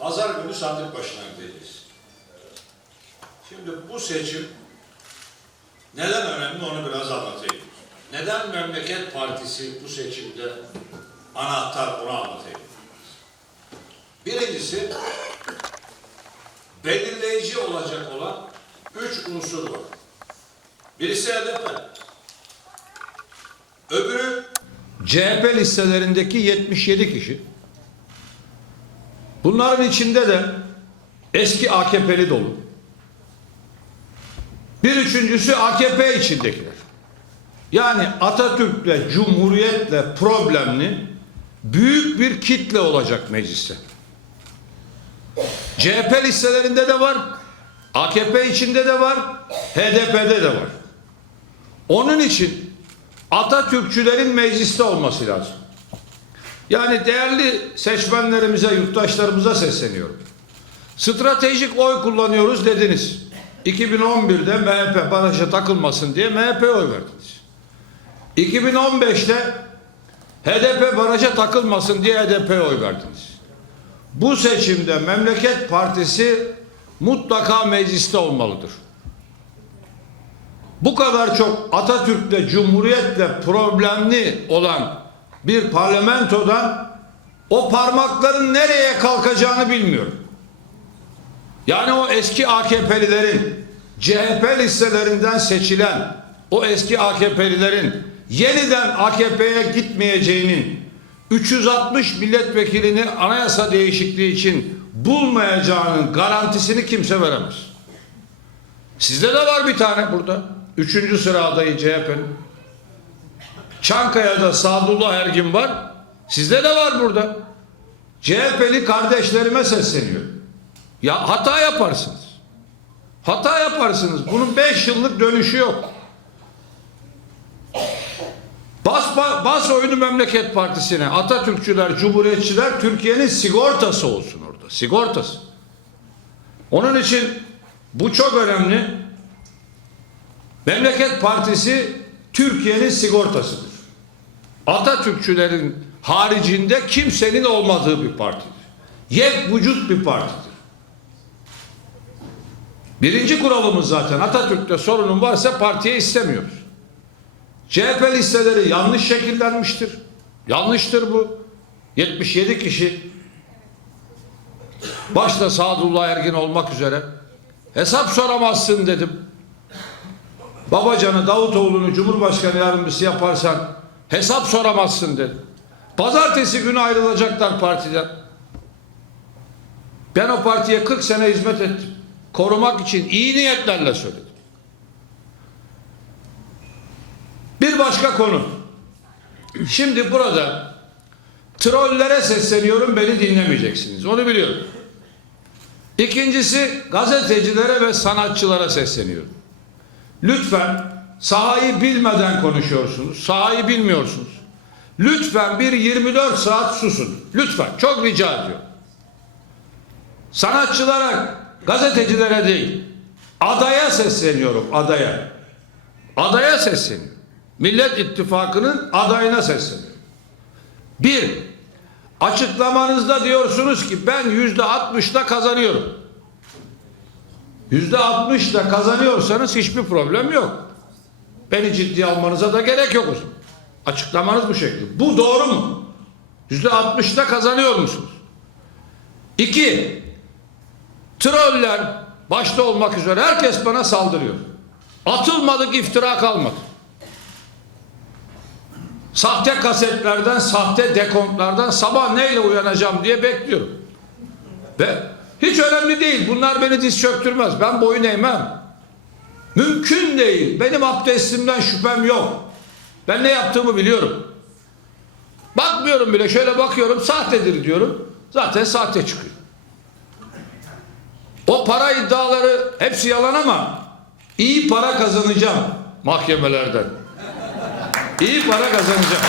Pazar günü sandık başına gideceğiz. Şimdi bu seçim neden önemli onu biraz anlatayım. Neden Memleket Partisi bu seçimde anahtar onu anlatayım. Birincisi belirleyici olacak olan üç unsur var. Birisi HDP. Öbürü CHP listelerindeki 77 kişi. Bunların içinde de eski AKP'li dolu. Bir üçüncüsü AKP içindekiler. Yani Atatürk'le, Cumhuriyet'le problemli büyük bir kitle olacak mecliste. CHP listelerinde de var, AKP içinde de var, HDP'de de var. Onun için Atatürkçülerin mecliste olması lazım. Yani değerli seçmenlerimize, yurttaşlarımıza sesleniyorum. Stratejik oy kullanıyoruz dediniz. 2011'de MHP baraja takılmasın diye MHP oy verdiniz. 2015'te HDP baraja takılmasın diye HDP oy verdiniz. Bu seçimde Memleket Partisi mutlaka mecliste olmalıdır. Bu kadar çok Atatürk'le, Cumhuriyet'le problemli olan bir parlamentodan o parmakların nereye kalkacağını bilmiyorum. Yani o eski AKP'lilerin CHP listelerinden seçilen o eski AKP'lilerin yeniden AKP'ye gitmeyeceğinin 360 milletvekilini anayasa değişikliği için bulmayacağının garantisini kimse veremez. Sizde de var bir tane burada. Üçüncü sıra adayı CHP'nin. Çankaya'da Sadullah Ergin var. Sizde de var burada. CHP'li kardeşlerime sesleniyor. Ya hata yaparsınız. Hata yaparsınız. Bunun beş yıllık dönüşü yok. Bas, ba- bas oyunu Memleket Partisi'ne. Atatürkçüler, Cumhuriyetçiler Türkiye'nin sigortası olsun orada. Sigortası. Onun için bu çok önemli. Memleket Partisi Türkiye'nin sigortasıdır. Atatürkçülerin haricinde kimsenin olmadığı bir partidir. Yek vücut bir partidir. Birinci kuralımız zaten Atatürk'te sorunun varsa partiye istemiyoruz. CHP listeleri yanlış şekillenmiştir. Yanlıştır bu. 77 kişi başta Sadullah Ergin olmak üzere hesap soramazsın dedim. Babacan'ı Davutoğlu'nu Cumhurbaşkanı yardımcısı yaparsan hesap soramazsın dedim. Pazartesi günü ayrılacaklar partiden. Ben o partiye 40 sene hizmet ettim. Korumak için iyi niyetlerle söyledim. Bir başka konu. Şimdi burada trollere sesleniyorum beni dinlemeyeceksiniz. Onu biliyorum. İkincisi gazetecilere ve sanatçılara sesleniyorum. Lütfen sahayı bilmeden konuşuyorsunuz. Sahayı bilmiyorsunuz. Lütfen bir 24 saat susun. Lütfen çok rica ediyorum. Sanatçılara, gazetecilere değil, adaya sesleniyorum, adaya. Adaya sesleniyorum. Millet İttifakı'nın adayına sesleniyorum. Bir, açıklamanızda diyorsunuz ki ben yüzde altmışla kazanıyorum. Yüzde altmışla kazanıyorsanız hiçbir problem yok. Beni ciddiye almanıza da gerek yok. Açıklamanız bu şekilde. Bu doğru mu? Yüzde altmışla kazanıyor musunuz? İki, troller başta olmak üzere herkes bana saldırıyor. Atılmadık iftira kalmadı. Sahte kasetlerden, sahte dekontlardan sabah neyle uyanacağım diye bekliyorum. Ve hiç önemli değil. Bunlar beni diz çöktürmez. Ben boyun eğmem. Mümkün değil. Benim abdestimden şüphem yok. Ben ne yaptığımı biliyorum. Bakmıyorum bile. Şöyle bakıyorum. Sahtedir diyorum. Zaten sahte çıkıyor. O para iddiaları hepsi yalan ama iyi para kazanacağım mahkemelerden. İyi para kazanacağım.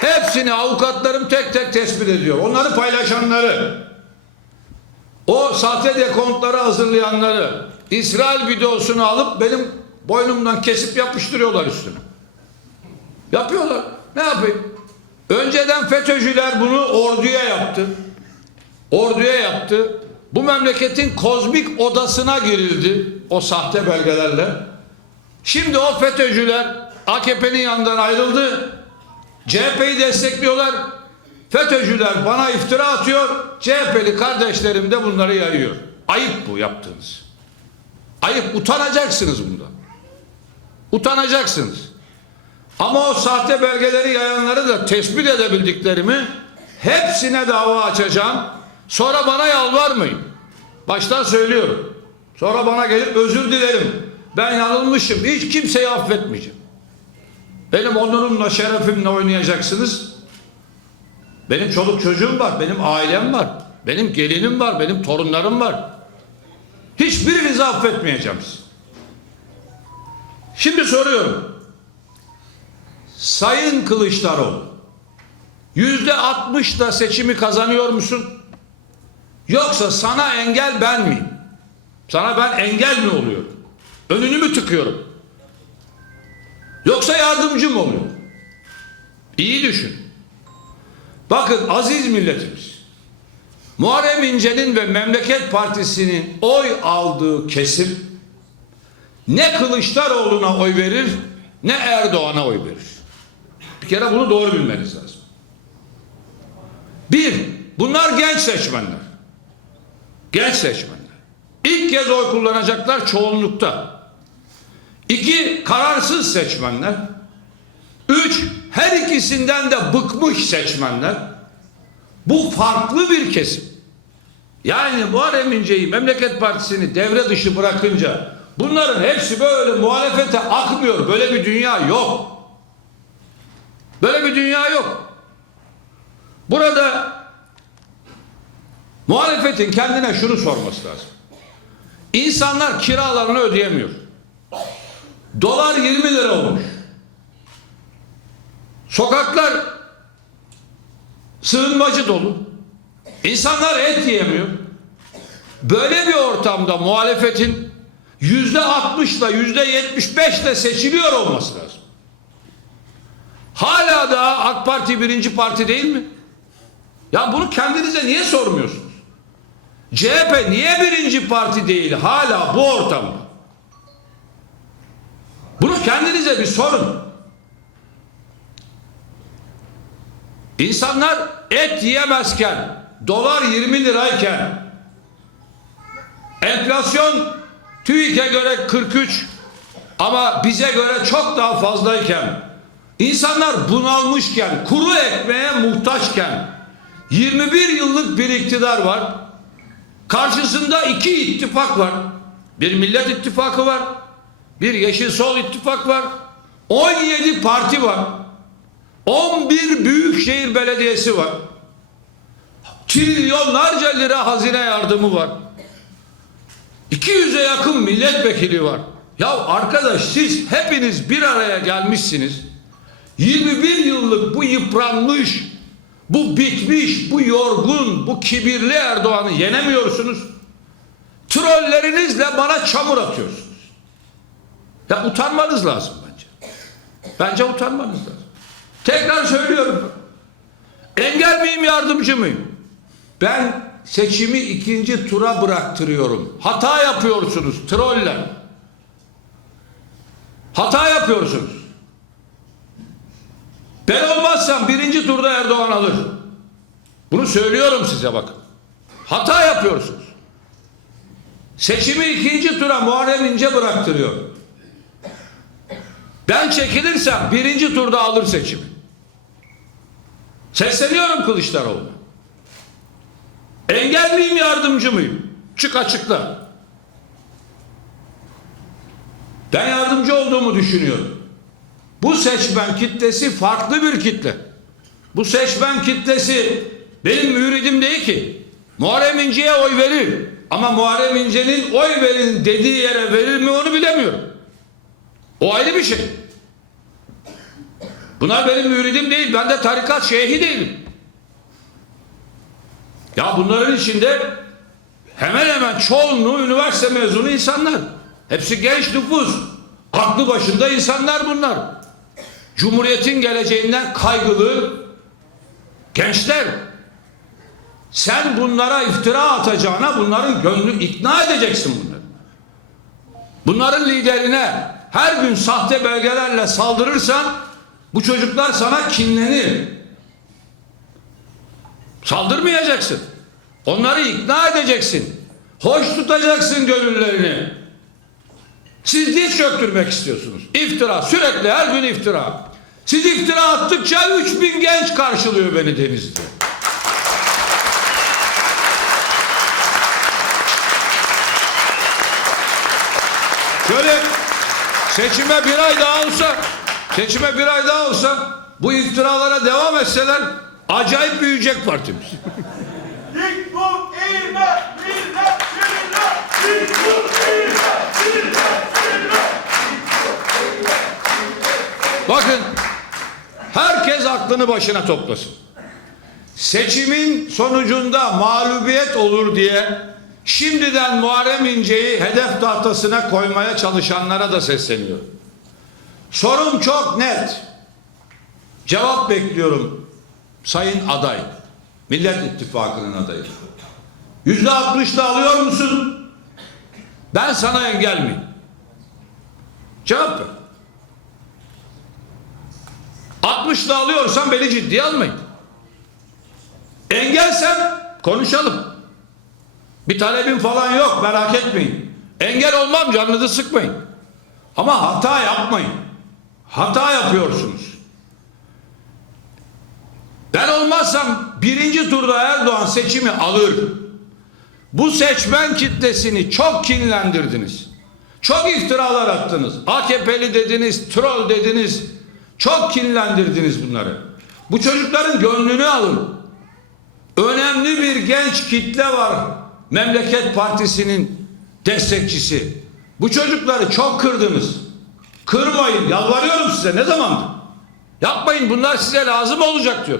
Hepsini avukatlarım tek tek tespit ediyor. Onları paylaşanları, o sahte dekontları hazırlayanları, İsrail videosunu alıp benim boynumdan kesip yapıştırıyorlar üstüne. Yapıyorlar. Ne yapayım? Önceden FETÖ'cüler bunu orduya yaptı. Orduya yaptı. Bu memleketin kozmik odasına girildi o sahte belgelerle. Şimdi o FETÖ'cüler AKP'nin yanından ayrıldı. CHP'yi destekliyorlar. FETÖ'cüler bana iftira atıyor. CHP'li kardeşlerim de bunları yayıyor. Ayıp bu yaptığınız. Ayıp utanacaksınız bundan. Utanacaksınız. Ama o sahte belgeleri yayanları da tespit edebildiklerimi hepsine dava açacağım. Sonra bana yalvarmayın. Baştan söylüyorum. Sonra bana gelip özür dilerim. Ben yanılmışım. Hiç kimseyi affetmeyeceğim. Benim onurumla, şerefimle oynayacaksınız. Benim çoluk çocuğum var, benim ailem var. Benim gelinim var, benim torunlarım var. Hiçbirinizi affetmeyeceğim sizi. Şimdi soruyorum. Sayın Kılıçdaroğlu yüzde altmışla seçimi kazanıyor musun? Yoksa sana engel ben miyim? Sana ben engel mi oluyorum? Önünü mü tıkıyorum? Yoksa yardımcı mı oluyorum? İyi düşün. Bakın aziz milletimiz. Muharrem İnce'nin ve Memleket Partisi'nin oy aldığı kesim ne Kılıçdaroğlu'na oy verir ne Erdoğan'a oy verir. Bir kere bunu doğru bilmeniz lazım. Bir, bunlar genç seçmenler. Genç seçmenler. İlk kez oy kullanacaklar çoğunlukta. İki, kararsız seçmenler. Üç, her ikisinden de bıkmış seçmenler. Bu farklı bir kesim. Yani Muharrem İnce'yi, Memleket Partisi'ni devre dışı bırakınca bunların hepsi böyle muhalefete akmıyor. Böyle bir dünya yok. Böyle bir dünya yok. Burada muhalefetin kendine şunu sorması lazım. İnsanlar kiralarını ödeyemiyor. Dolar 20 lira olmuş. Sokaklar sığınmacı dolu. İnsanlar et yiyemiyor. Böyle bir ortamda muhalefetin yüzde altmışla yüzde yetmiş beşle seçiliyor olması lazım. Hala da AK Parti birinci parti değil mi? Ya bunu kendinize niye sormuyorsunuz? CHP niye birinci parti değil hala bu ortamda? Bunu kendinize bir sorun. İnsanlar et yiyemezken, dolar 20 lirayken, enflasyon TÜİK'e göre 43 ama bize göre çok daha fazlayken, insanlar bunalmışken, kuru ekmeğe muhtaçken, 21 yıllık bir iktidar var. Karşısında iki ittifak var. Bir Millet İttifakı var. Bir Yeşil Sol İttifak var. 17 parti var. 11 büyükşehir belediyesi var. Trilyonlarca lira hazine yardımı var. 200'e yakın milletvekili var. Ya arkadaş siz hepiniz bir araya gelmişsiniz. 21 yıllık bu yıpranmış, bu bitmiş, bu yorgun, bu kibirli Erdoğan'ı yenemiyorsunuz. Trollerinizle bana çamur atıyorsunuz. Ya utanmanız lazım bence. Bence utanmanız lazım. Tekrar söylüyorum. Engel miyim yardımcı mıyım? Ben seçimi ikinci tura bıraktırıyorum. Hata yapıyorsunuz troller. Hata yapıyorsunuz. Ben olmazsam birinci turda Erdoğan alır. Bunu söylüyorum size bakın. Hata yapıyorsunuz. Seçimi ikinci tura Muharrem İnce bıraktırıyor. Ben çekilirsem birinci turda alır seçimi. Sesleniyorum Kılıçdaroğlu'na. Engel miyim yardımcı mıyım? Çık açıkla. Ben yardımcı olduğumu düşünüyorum. Bu seçmen kitlesi farklı bir kitle. Bu seçmen kitlesi benim müridim değil ki. Muharrem İnce'ye oy verir. Ama Muharrem İnce'nin oy verin dediği yere verir mi onu bilemiyorum. O ayrı bir şey. Bunlar benim müridim değil. Ben de tarikat şeyhi değilim. Ya bunların içinde hemen hemen çoğunluğu üniversite mezunu insanlar. Hepsi genç nüfus. Aklı başında insanlar bunlar. Cumhuriyetin geleceğinden kaygılı, Gençler sen bunlara iftira atacağına bunların gönlü ikna edeceksin bunları. Bunların liderine her gün sahte belgelerle saldırırsan bu çocuklar sana kinlenir. Saldırmayacaksın. Onları ikna edeceksin. Hoş tutacaksın gönüllerini. Siz diz çöktürmek istiyorsunuz. İftira, sürekli her gün iftira. Siz iftira attıkça 3000 genç karşılıyor beni denizde. Şöyle seçime bir ay daha olsa, seçime bir ay daha olsa bu iftiralara devam etseler acayip büyüyecek partimiz. Bakın herkes aklını başına toplasın. Seçimin sonucunda mağlubiyet olur diye şimdiden Muharrem İnce'yi hedef tahtasına koymaya çalışanlara da sesleniyor. Sorum çok net. Cevap bekliyorum sayın aday. Millet İttifakı'nın adayı. Yüzde altmış da alıyor musun? Ben sana engel miyim? Cevap ver. 60 da alıyorsan beni ciddiye almayın. Engelsem konuşalım. Bir talebim falan yok merak etmeyin. Engel olmam canınızı sıkmayın. Ama hata yapmayın. Hata yapıyorsunuz. Ben olmazsam birinci turda Erdoğan seçimi alır. Bu seçmen kitlesini çok kinlendirdiniz. Çok iftiralar attınız. AKP'li dediniz, troll dediniz. Çok kinlendirdiniz bunları. Bu çocukların gönlünü alın. Önemli bir genç kitle var. Memleket Partisi'nin destekçisi. Bu çocukları çok kırdınız. Kırmayın. Yalvarıyorum size. Ne zamandır? Yapmayın. Bunlar size lazım olacak diyor.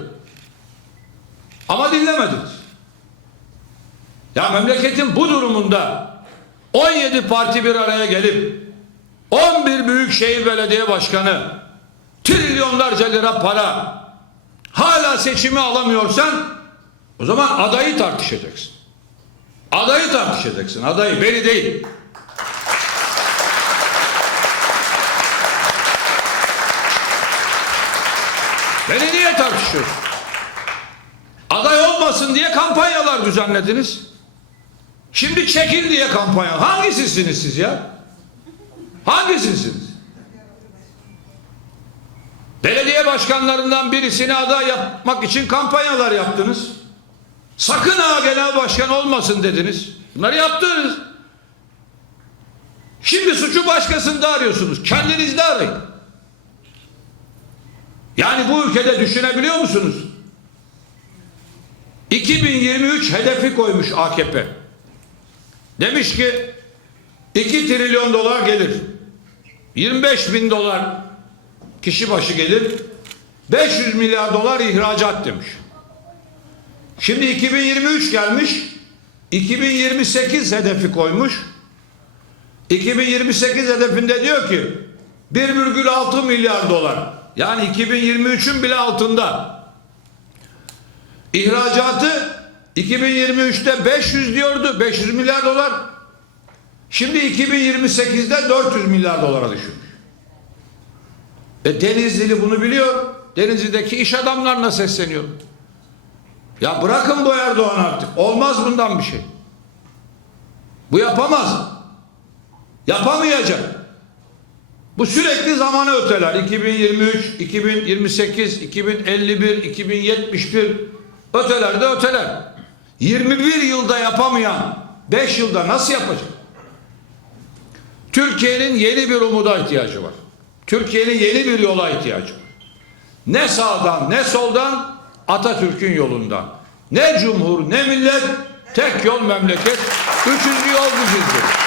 Ama dinlemediniz. Ya memleketin bu durumunda 17 parti bir araya gelip 11 büyükşehir belediye başkanı trilyonlarca lira para hala seçimi alamıyorsan o zaman adayı tartışacaksın. Adayı tartışacaksın. Adayı beni değil. Beni niye tartışıyorsun? Aday olmasın diye kampanyalar düzenlediniz. Şimdi çekil diye kampanya. Hangisisiniz siz ya? Hangisisiniz? Belediye başkanlarından birisini aday yapmak için kampanyalar yaptınız. Sakın ha genel başkan olmasın dediniz. Bunları yaptınız. Şimdi suçu başkasında arıyorsunuz. Kendinizde arayın. Yani bu ülkede düşünebiliyor musunuz? 2023 hedefi koymuş AKP. Demiş ki 2 trilyon dolar gelir. 25 bin dolar kişi başı gelir. 500 milyar dolar ihracat demiş. Şimdi 2023 gelmiş. 2028 hedefi koymuş. 2028 hedefinde diyor ki 1,6 milyar dolar. Yani 2023'ün bile altında. İhracatı 2023'te 500 diyordu. 500 milyar dolar. Şimdi 2028'de 400 milyar dolara düşmüş. E Denizlili bunu biliyor. Denizli'deki iş adamlarına sesleniyor. Ya bırakın bu Erdoğan artık. Olmaz bundan bir şey. Bu yapamaz. Yapamayacak. Bu sürekli zamanı öteler. 2023, 2028, 2051, 2071 öteler de öteler. 21 yılda yapamayan 5 yılda nasıl yapacak? Türkiye'nin yeni bir umuda ihtiyacı var. Türkiye'nin yeni bir yola ihtiyacı var. Ne sağdan ne soldan Atatürk'ün yolundan. Ne cumhur ne millet tek yol memleket. Üçüncü yol bizizdir.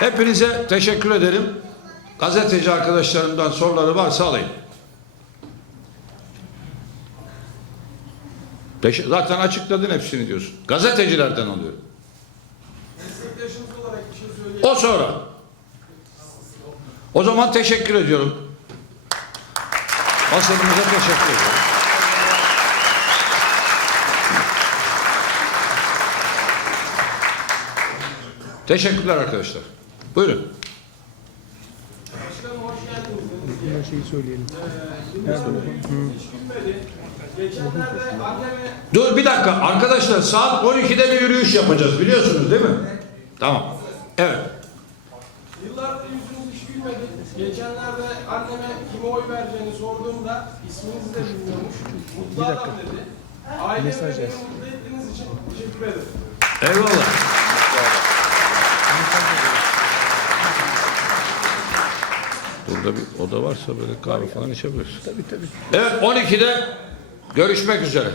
Hepinize teşekkür ederim. Gazeteci arkadaşlarımdan soruları varsa alayım. Zaten açıkladın hepsini diyorsun. Gazetecilerden alıyorum. O sonra. O zaman teşekkür ediyorum. Asılımıza teşekkür ediyorum. Teşekkürler arkadaşlar. Buyurun. Bunlar şeyi söyleyelim. Geçenlerde anneme Dur bir dakika arkadaşlar saat 12'de bir yürüyüş yapacağız biliyorsunuz değil mi? Tamam. Evet. yıllardır yüzünüz hiç gülmedi. Geçenlerde anneme kime oy vereceğini sorduğumda isminizi de bilmiyormuş. Mutlu adam dedi. Ailemi beni mutlu ettiğiniz için teşekkür ederim. Eyvallah. Burada bir oda varsa böyle kahve falan içebiliriz. Tabii tabii. Evet 12'de görüşmek üzere.